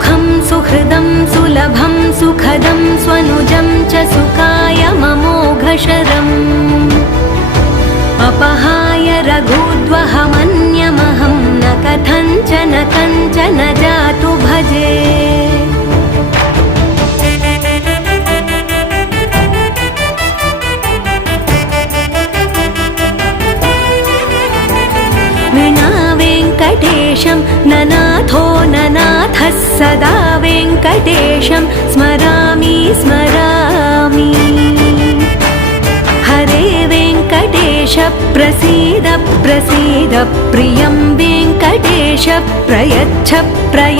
सुखं सुहृदं सुलभं सुखदं स्वनुजं च सुखाय ममोघशरम् अपहाय रघुद्वहमन्यमहं न कथञ्चन कञ्चन जातु भजे। विना वेङ्कटेशं ननाथो ननाथः सदा वेङ्कटेशं स्मरामि स्मरामि। हरे वेङ्कटेश प्रसीद प्रसीद प्रियं वेङ्कटेश प्रयच्छ प्रयच्छ।